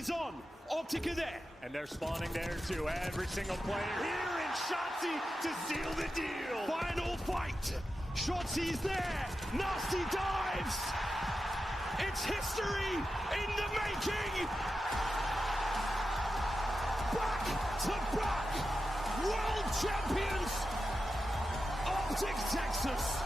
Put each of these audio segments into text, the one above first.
is on. OPTIC are there. And they're spawning there too. Every single player here in Shotzi to seal the deal. Final fight. Shotzi's there. Nasty dives. It's history in the making. Back to back. World champions. OPTIC Texas.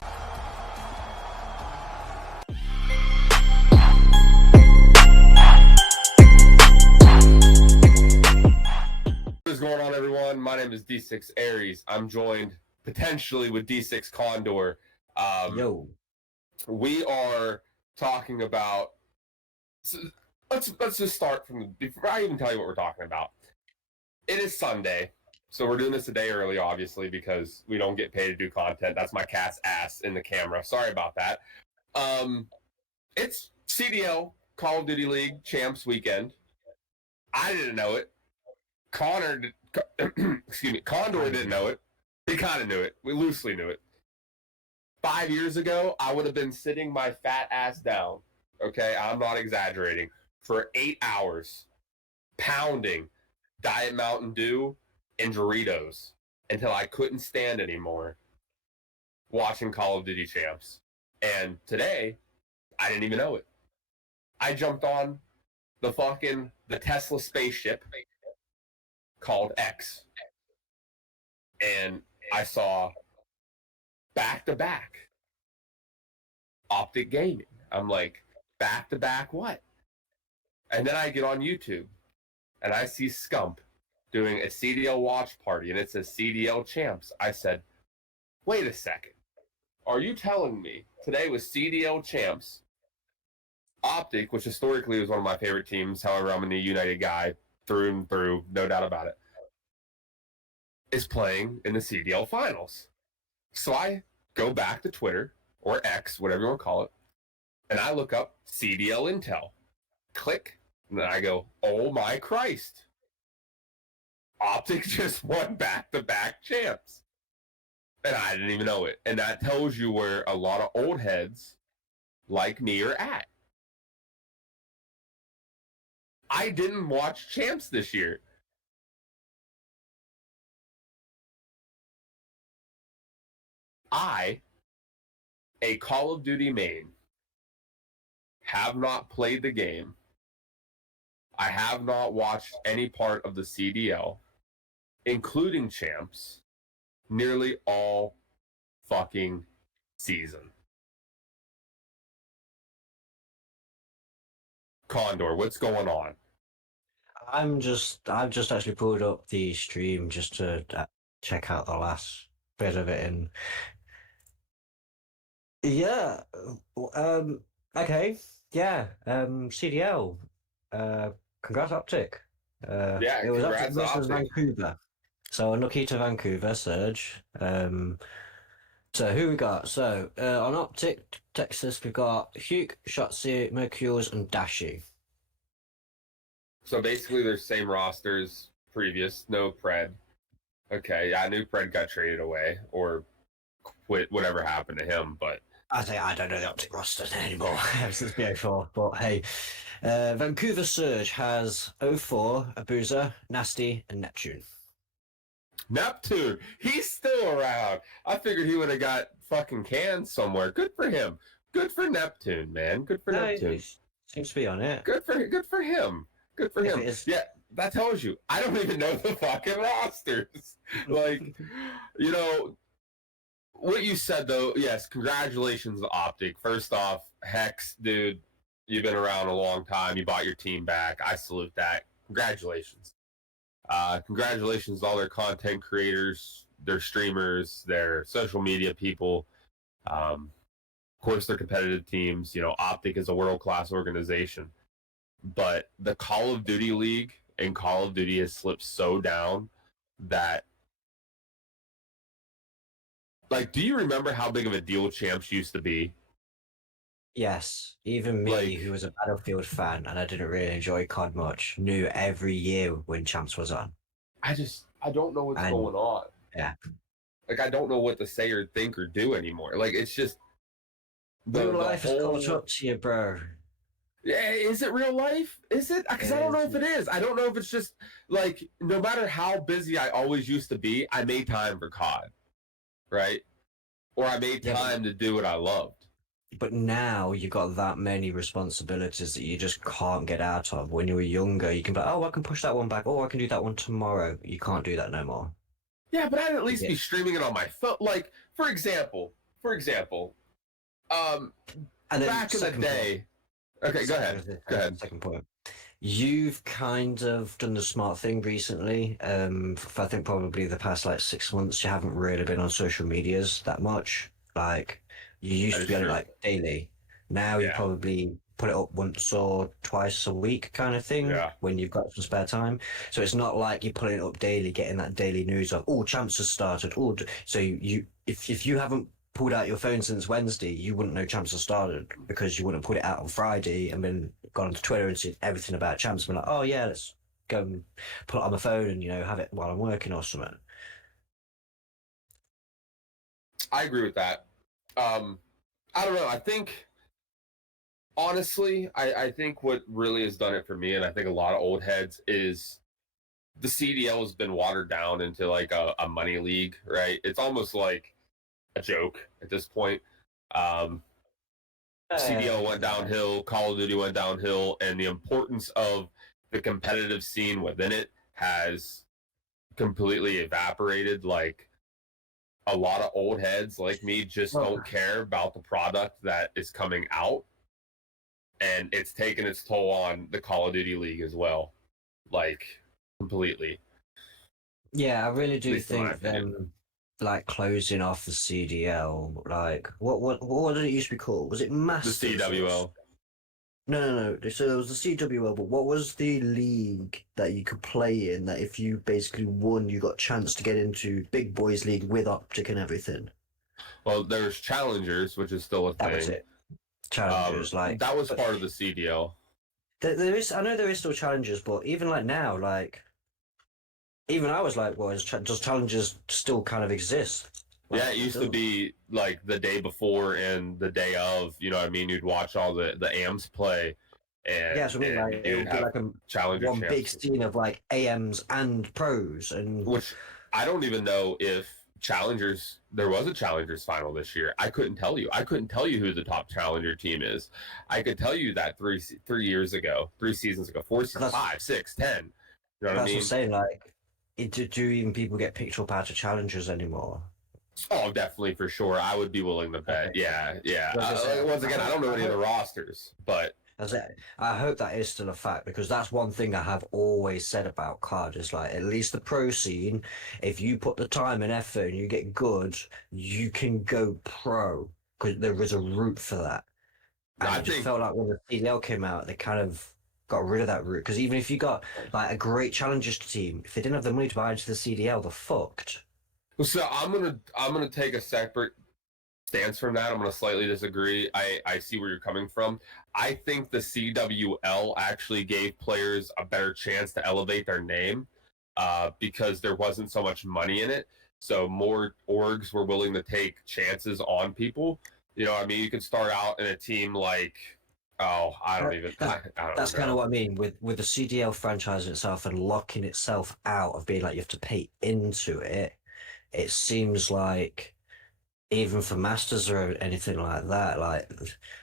What is going on, everyone? My name is D6 Aries. I'm joined potentially with D6 Condor. Yo. We are talking about. So let's just start from before I even tell you what we're talking about. It is Sunday, so we're doing this a day early, obviously, because we don't get paid to do content. That's my cat's ass in the camera. Sorry about that. It's CDL Call of Duty League Champs weekend. I didn't know it. Condor didn't know it. He kind of knew it. We loosely knew it. 5 years ago, I would have been sitting my fat ass down, okay? I'm not exaggerating, for 8 hours, pounding Diet Mountain Dew and Doritos until I couldn't stand anymore watching Call of Duty Champs. And today, I didn't even know it. I jumped on the Tesla spaceship called X, and I saw back-to-back OPTIC Gaming. I'm like, back-to-back what? And then I get on YouTube, and I see Scump doing a CDL watch party, and it says CDL Champs. I said, wait a second. Are you telling me today was CDL Champs, OPTIC, which historically was one of my favorite teams, however, I'm a United guy, through and through, no doubt about it, is playing in the CDL finals. So I go back to Twitter, or X, whatever you want to call it, and I look up CDL Intel. Click, and then I go, oh my Christ. OPTIC just won back-to-back champs. And I didn't even know it. And that tells you where a lot of old heads like me are at. I didn't watch champs this year. I, a Call of Duty main, have not played the game. I have not watched any part of the CDL, including champs, nearly all fucking season. Condor, what's going on? I've just actually pulled up the stream just to check out the last bit of it, and yeah, okay, yeah, CDL, congrats OPTIC. Yeah, it was congrats, OPTIC versus OPTIC. Vancouver, so unlucky to Vancouver, Surge. So who we got? So on OPTIC Texas, we've got Hugh, Shotzi, Mercurials, and Dashi. So basically, they're same rosters, previous, no Pred. Okay, yeah, I knew Pred got traded away or quit, whatever happened to him, but I don't know the OPTIC roster anymore ever since BA4, but hey. Vancouver Surge has 04, Abuza, Nasty, and Neptune. Neptune, he's still around. I figured he would have got fucking canned somewhere. Good for him. Good for Neptune, man. Good for Neptune. Seems to be on it. Good for him. Good for him. Yeah, that tells you. I don't even know the fucking rosters. Like, you know, what you said, though, yes, congratulations to OPTIC. First off, Hex, dude, you've been around a long time. You bought your team back. I salute that. Congratulations. Congratulations to all their content creators, their streamers, their social media people. Of course, their competitive teams. You know, OPTIC is a world-class organization. But the Call of Duty League and Call of Duty has slipped so down that, like, do you remember how big of a deal Champs used to be? Yes, even me, who was a Battlefield fan and I didn't really enjoy COD much, knew every year when Champs was on. I don't know what's going on. Yeah. Like, I don't know what to say or think or do anymore. Like, it's just Real life has caught up to you, bro. Is it real life? Is it? Because I don't know if it is. I don't know if it's just like no matter how busy I always used to be, I made time for COD, right? Or I made time to do what I loved. But now you got that many responsibilities that you just can't get out of. When you were younger, you can be like, oh, I can push that one back. Oh, I can do that one tomorrow. You can't do that no more. Yeah, but I'd at least be streaming it on my phone. Like, for example, and then back in the day. Okay, go ahead. Second point. You've kind of done the smart thing recently. For I think probably the past like 6 months, you haven't really been on social medias that much. Like you used to be on it like daily. Now you probably put it up once or twice a week kind of thing when you've got some spare time. So it's not like you're putting it up daily, getting that daily news of, oh, Champs has started. Oh, so if you haven't pulled out your phone since Wednesday, you wouldn't know Champs has started because you wouldn't put it out on Friday and then gone onto Twitter and seen everything about Champs and been like, oh yeah, let's go and put it on my phone and, have it while I'm working or something. I agree with that. I don't know. I think, honestly, I think what really has done it for me, and I think a lot of old heads, is the CDL has been watered down into like a money league, right? It's almost like a joke at this point. CDL went downhill, Call of Duty went downhill, and the importance of the competitive scene within it has completely evaporated. Like, a lot of old heads like me just don't care about the product that is coming out, and it's taken its toll on the Call of Duty League as well, like completely. Yeah, I really do think them like closing off the CDL. Like, what did it used to be called? Was it Masters? The CWL. No. So there was the CWL, but what was the league that you could play in that if you basically won, you got a chance to get into Big Boys League with Optic and everything? Well, there's Challengers, which is still a thing. That was it. Challengers, that was part of the CDL. There is, I know there is still Challengers, but even like now, like even I was like, well, does Challengers still kind of exist? Like, yeah, it used to be like the day before and the day of. You know what I mean? You'd watch all the AMs play, and yeah, so I mean, like it would be like a Challenger one champs. big scene of like AMs and pros, and which I don't even know if Challengers. There was a Challengers final this year. I couldn't tell you. I couldn't tell you who the top Challenger team is. I could tell you that 3 years ago, 3 seasons ago, 4 seasons, 5, 6, 10. You know what I mean? That's what I'm saying. Like, do even people get picked up out of Challengers anymore? Oh, definitely, for sure. I would be willing to bet. Yeah. Once again, I don't know any of the rosters, but I hope that is still a fact, because that's one thing I have always said about COD is like, at least the pro scene, if you put the time and effort and you get good, you can go pro, because there is a route for that. And I just felt like when the CDL came out, they kind of got rid of that route, because even if you got like a great Challengers team, if they didn't have the money to buy into the CDL, they're fucked. So I'm gonna take a separate stance from that. I'm gonna slightly disagree. I see where you're coming from. I think the CWL actually gave players a better chance to elevate their name, because there wasn't so much money in it. So more orgs were willing to take chances on people. You know what I mean? You could start out in a team like, I don't That's kind of what I mean with the CDL franchise itself and locking itself out of being like you have to pay into it. It seems like even for Masters or anything like that, like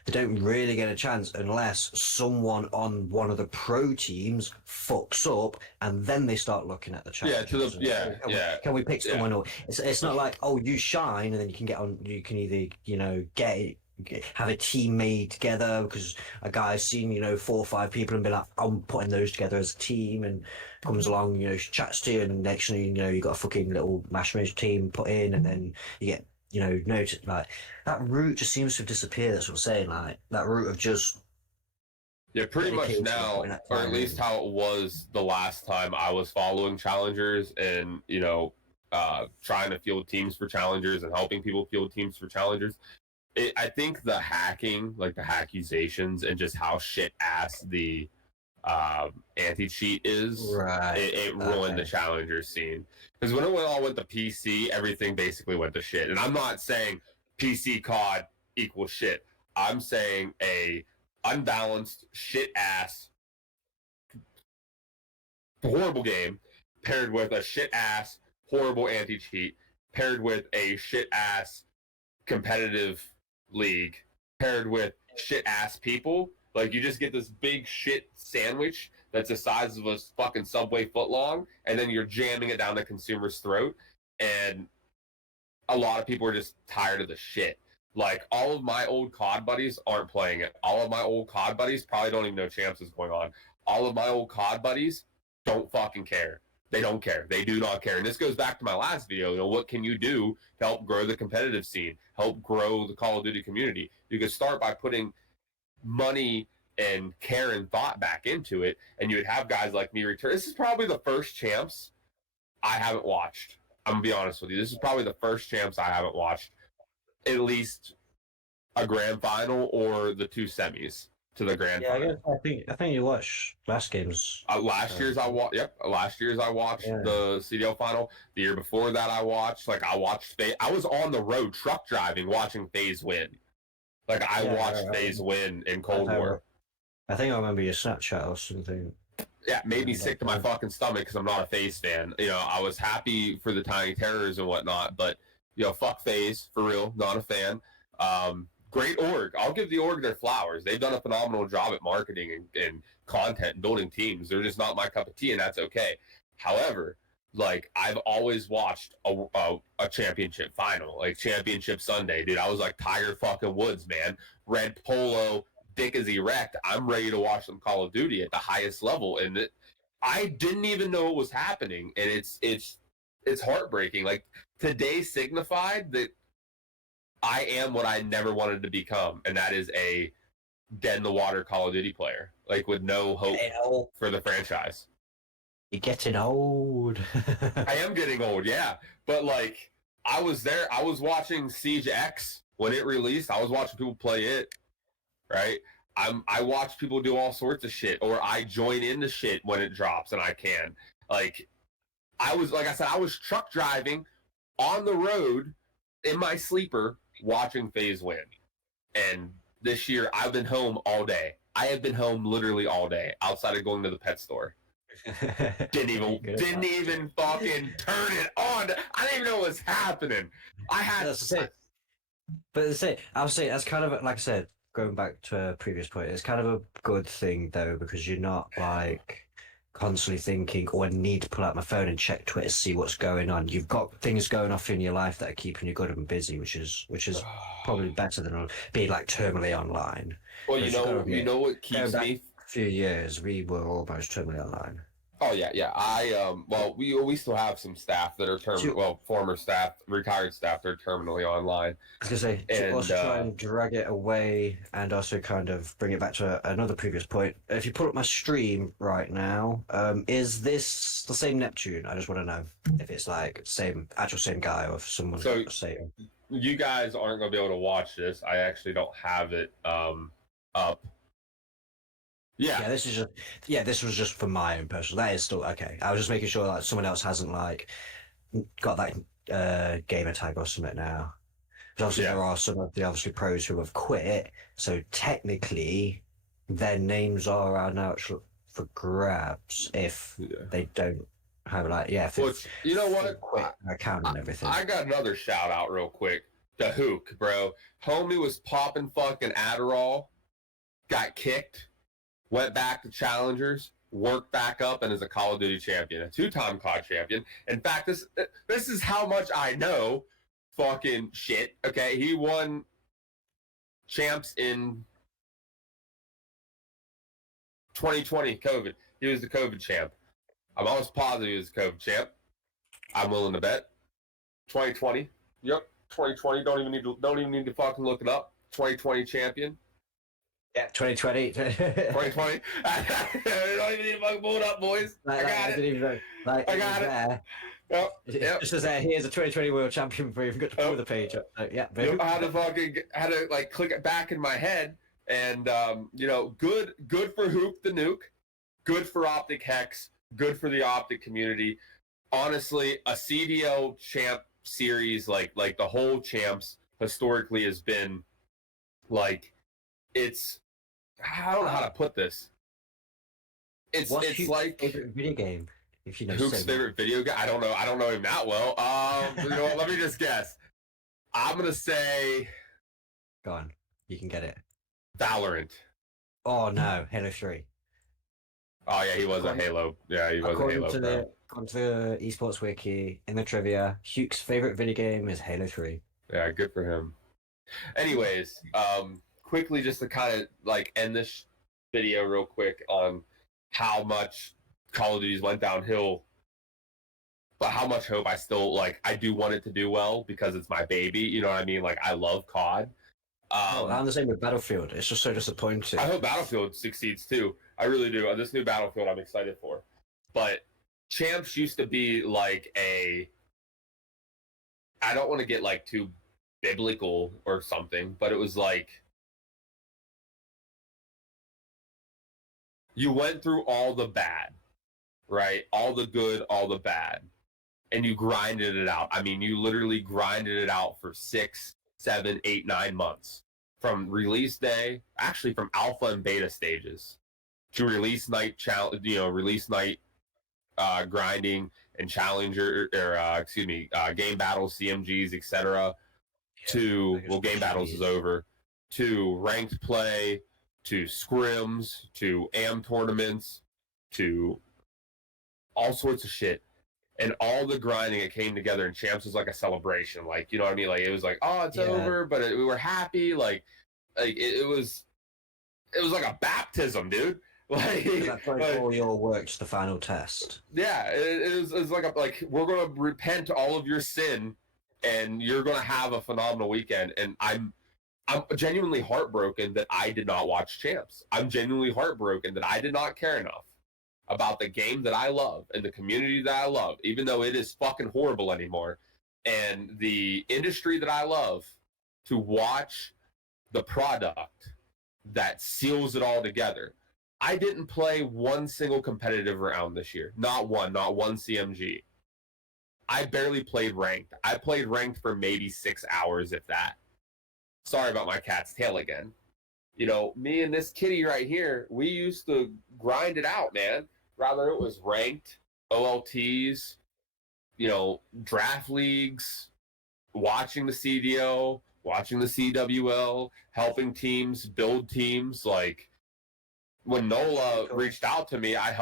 they don't really get a chance unless someone on one of the pro teams fucks up, and then they start looking at the challenges. Can we pick someone up? It's not like, oh, you shine and then you can get on. You can either have a team made together because a guy's seen 4 or 5 people and be like, I'm putting those together as a team, and comes along, chats to you, and next thing you got a fucking little mash team put in, and then you get noted. Like that route just seems to have disappeared. That's what I'm saying. Like that route of just pretty much now, or at least how it was the last time I was following Challengers and trying to field teams for Challengers and helping people field teams for Challengers. I think the hacking, like the accusations, and just how shit ass the anti-cheat is, right? It ruined the Challenger scene, because when it all went to PC, everything basically went to shit. And I'm not saying PC COD equals shit. I'm saying a unbalanced, shit ass, horrible game paired with a shit ass, horrible anti cheat paired with a shit ass competitive league paired with shit ass people. Like, you just get this big shit sandwich that's the size of a fucking Subway footlong, and then you're jamming it down the consumer's throat. And a lot of people are just tired of the shit. Like, all of my old COD buddies aren't playing it. All of my old COD buddies probably don't even know Champs is going on. All of my old COD buddies don't fucking care. They don't care. They do not care. And this goes back to my last video. You know, what can you do to help grow the competitive scene, help grow the Call of Duty community? You could start by putting money and care and thought back into it, and you would have guys like me return. This is probably the first Champs I haven't watched. I'm gonna be honest with you. This is probably the first Champs I haven't watched. At least a grand final or the 2 semis to the grand final. I think you watched last game's. Last year's I watched. Yep, last year's I watched the CDL final. The year before that I watched. Like, I watched. I was on the road truck driving, watching FaZe win. Like, I watched FaZe win in Cold War. I think I remember your Snapchat or something. Yeah, made me sick to my fucking stomach because I'm not a FaZe fan. You know, I was happy for the Tiny Terrors and whatnot, but, you know, fuck FaZe, for real, not a fan. Great org. I'll give the org their flowers. They've done a phenomenal job at marketing and content and building teams. They're just not my cup of tea, and that's okay. However, like, I've always watched a championship final, like Championship Sunday. Dude, I was like Tiger fucking Woods, man. Red polo, dick is erect. I'm ready to watch some Call of Duty at the highest level, and I didn't even know it was happening, and it's heartbreaking. Like, today signified that I am what I never wanted to become, and that is a dead-in-the-water Call of Duty player, like, with no hope for the franchise. You're getting old. I am getting old, yeah. But, like, I was there. I was watching Siege X when it released. I was watching people play it, right? I watch people do all sorts of shit, or I join into shit when it drops, and I can. Like, like I said, I was truck driving on the road in my sleeper watching FaZe win. And this year, I've been home all day. I have been home literally all day, outside of going to the pet store. Didn't even fucking turn it on. I didn't even know what was happening. I had I would say that's kind of, like I said, going back to a previous point, it's kind of a good thing though, because you're not like constantly thinking, oh, I need to pull out my phone and check Twitter to see what's going on. You've got things going off in your life that are keeping you good and busy, which is probably better than being like terminally online. Well, you know what keeps me. A few years, we were almost terminally online. Oh yeah. Well, we still have some staff that are former staff, retired staff that are terminally online. I was gonna say, to also try and drag it away, and also kind of bring it back to another previous point. If you pull up my stream right now, is this the same Neptune? I just want to know if it's like same guy, or if someone say. You guys aren't gonna be able to watch this. I actually don't have it up. Yeah, this was just for my own personal. That is still okay. I was just making sure that someone else hasn't like got that gamer tag or something now. Because obviously there are some of the pros who have quit, so technically their names are now for grabs if they don't have you know what? Quit account and everything. I got another shout out real quick to Hook, bro. Homie was popping fucking Adderall, got kicked. Went back to Challengers, worked back up, and is a Call of Duty champion, a 2-time COD champion. In fact, this is how much I know fucking shit, okay? He won champs in 2020, COVID. He was the COVID champ. I'm almost positive he was the COVID champ. I'm willing to bet. 2020. Yep, 2020. Don't even need to fucking look it up. 2020 champion. Yeah, 2020. 2020. I don't even need to fucking pull it up, boys. I got it. I got it. Yep. Just as here's a 2020 World Champion for you. Got to pull the page up. So, yeah, I had to like click it back in my head, and good for Hoop the Nuke, good for Optic Hex, good for the Optic community. Honestly, a CDL champ series like the whole champs historically has been like, it's I don't know how to put this. What's It's Hugh's like favorite video game? If you know Hook's Sim. favorite video game. I don't know. I don't know him that well. You know what? Let me just guess. I'm gonna say Go on, you can get it. Valorant. Oh no, Halo 3. Oh yeah, he was a Halo. Yeah, he was a Halo pro. According to the esports wiki in the trivia, Hugh's favorite video game is Halo 3. Yeah, good for him. Anyways, quickly just to kind of like end this video real quick on how much Call of Duty's went downhill, but how much hope I still like. I do want it to do well because it's my baby. You know what I mean? Like I love COD. I'm the same with Battlefield. It's just so disappointing. I hope Battlefield succeeds too. I really do. This new Battlefield, I'm excited for. But Champs used to be like a. I don't want to get like too biblical or something, but it was like you went through all the bad, right? All the good, all the bad, and you grinded it out. I mean, you literally grinded it out for 6, 7, 8, 9 months from release day, actually from alpha and beta stages to release night challenge, release night grinding and challenger or game battles, CMGs, etc. To game battles is over, to ranked play, to scrims, to AM tournaments, to all sorts of shit. And all the grinding, it came together, and Champs was like a celebration. Like, you know what I mean? Like, it was like, oh, it's over, but we were happy. Like it was like a baptism, dude. Like, that's like all your work to the final test. Yeah, it was like we're gonna repent all of your sin, and you're gonna have a phenomenal weekend. And I'm genuinely heartbroken that I did not watch Champs. I'm genuinely heartbroken that I did not care enough about the game that I love and the community that I love, even though it is fucking horrible anymore, and the industry that I love, to watch the product that seals it all together. I didn't play one single competitive round this year. Not one CMG. I barely played ranked. I played ranked for maybe 6 hours, if that. Sorry about my cat's tail again. You know, me and this kitty right here, we used to grind it out, man. Rather it was ranked, OLTs, draft leagues, watching the CDL, watching the CWL, helping teams, build teams. Like, when NOLA reached out to me, I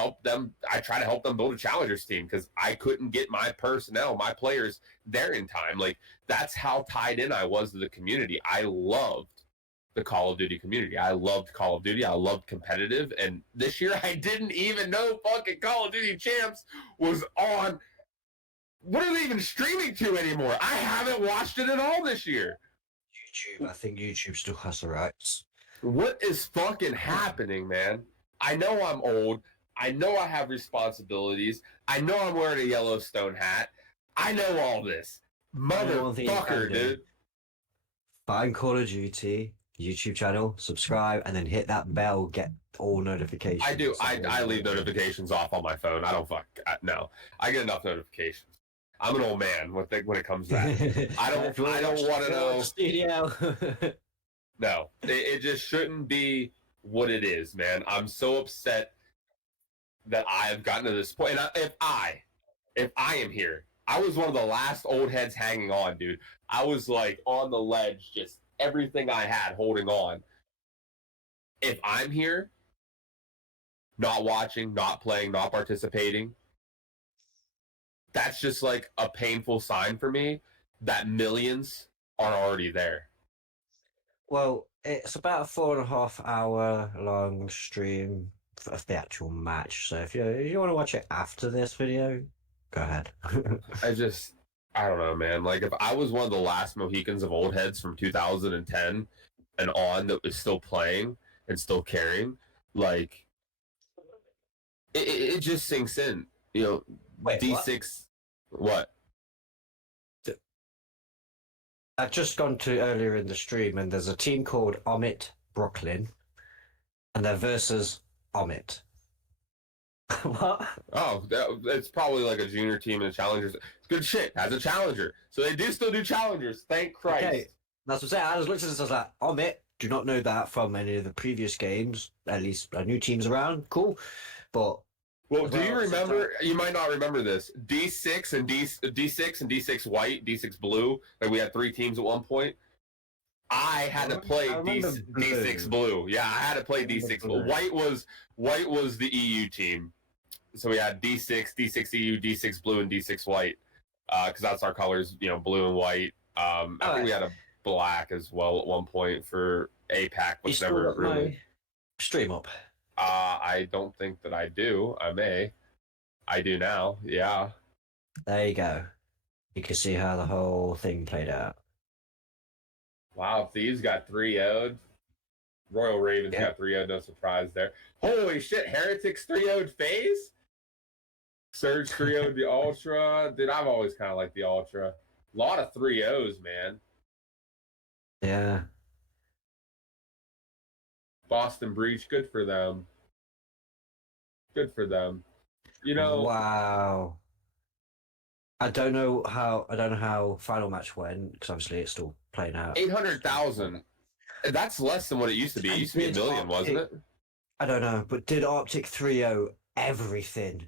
try to help them build a challengers team because I couldn't get my personnel, my players there in time. Like, that's how tied in I was to the community. I loved the Call of Duty community. I loved Call of Duty. I loved competitive. And this year, I didn't even know fucking Call of Duty Champs was on. What are they even streaming to anymore? I haven't watched it at all this year. YouTube. I think YouTube still has the rights. What is fucking happening, man? I know I'm old. I know I have responsibilities. I know I'm wearing a Yellowstone hat. I know all this. Motherfucker, dude. Find Call of Duty YouTube channel, subscribe, and then hit that bell, get all notifications. I do. I leave notifications off on my phone. I don't no. I get enough notifications. I'm an old man when it comes to that. I don't want to know. CDL. No, it just shouldn't be what it is, man. I'm so upset that I have gotten to this point. And if I am here, I was one of the last old heads hanging on, dude. I was like on the ledge, just everything I had holding on. If I'm here, not watching, not playing, not participating, that's just like a painful sign for me that millions are already there. Well, it's about a 4.5 hour long stream of the actual match. So if you want to watch it after this video, go ahead. I don't know, man. Like, if I was one of the last Mohicans of old heads from 2010 and on that was still playing and still caring, like, it just sinks in. Wait, D6, what? I've just gone to earlier in the stream, and there's a team called OPTIC Brooklyn, and they're versus OPTIC. What? Oh, it's probably like a junior team and a challengers. It's good shit. Has a challenger, so they do still do challengers. Thank Christ. Okay, that's what I'm saying. I was looking at this, I was like, OPTIC, do not know that from any of the previous games. At least new teams around, cool. But well, do you remember? You might not remember this. D6 and D6 and D6 white, D6 blue. Like we had 3 teams at one point. I had to play D6 blue. Yeah, I had to play D6 blue. White was the EU team. So we had D6, D6 EU, D6 blue, and D6 white. Because that's our colors, blue and white. I think we had a black as well at one point for APAC, but never really. Stream up. I don't think that I do. I may. I do now. Yeah. There you go. You can see how the whole thing played out. Wow, Thieves got 3-0'd. Royal Ravens got 3-0'd. No surprise there. Holy shit, Heretics 3-0'd FaZe? Surge 3-0'd the Ultra. Dude, I've always kind of liked the Ultra. A lot of 3-0s, man. Yeah. Boston Breach, good for them. Good for them. Wow. I don't know how final match went, because obviously it's still playing out. 800,000. That's less than what it used to be. It used to be $1 million, wasn't it? I don't know, but did OPTIC 3-0 everything?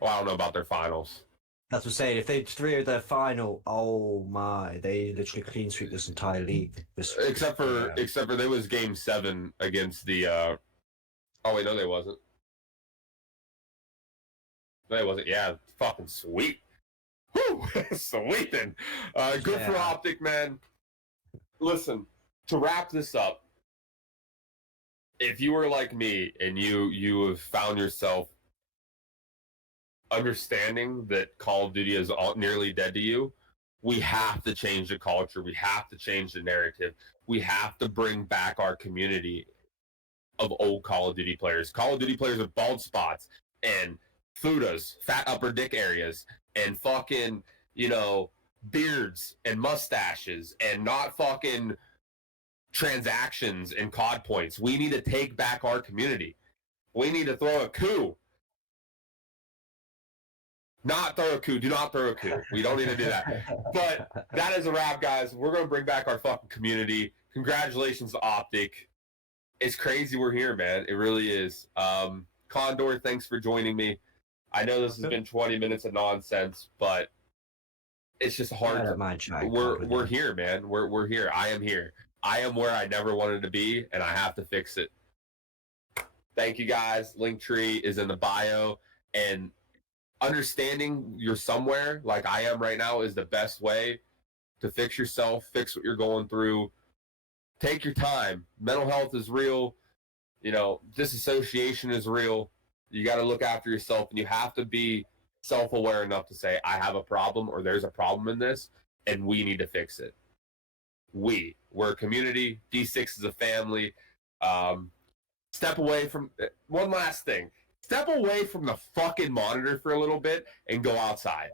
Well, I don't know about their finals. That's what I'm saying. If they 3-0 their final, oh my, they literally clean sweep this entire league. Except for there was game 7 against the oh wait, no, they wasn't. No, it wasn't. Yeah, fucking sweet. Whew, sweeping. Good for OPTIC, man. Listen, to wrap this up, if you were like me and you have found yourself understanding that Call of Duty is nearly dead to you, we have to change the culture. We have to change the narrative. We have to bring back our community of old Call of Duty players. Call of Duty players with bald spots and fudas, fat upper dick areas, and fucking, beards and mustaches, and not fucking transactions and COD points. We need to take back our community. We need to throw a coup. Not throw a coup. Do not throw a coup. We don't need to do that. But that is a wrap, guys. We're going to bring back our fucking community. Congratulations to OPTIC. It's crazy we're here, man. It really is. Condor, thanks for joining me. I know this has been 20 minutes of nonsense, but it's just hard. We're here, man. We're here. I am here. I am where I never wanted to be, and I have to fix it. Thank you, guys. Linktree is in the bio, and understanding you're somewhere like I am right now is the best way to fix yourself, fix what you're going through. Take your time. Mental health is real. Disassociation is real. You got to look after yourself, and you have to be self-aware enough to say, I have a problem, or there's a problem in this, and we need to fix it. We're a community. D6 is a family. Step away from one last thing. Step away from the fucking monitor for a little bit and go outside.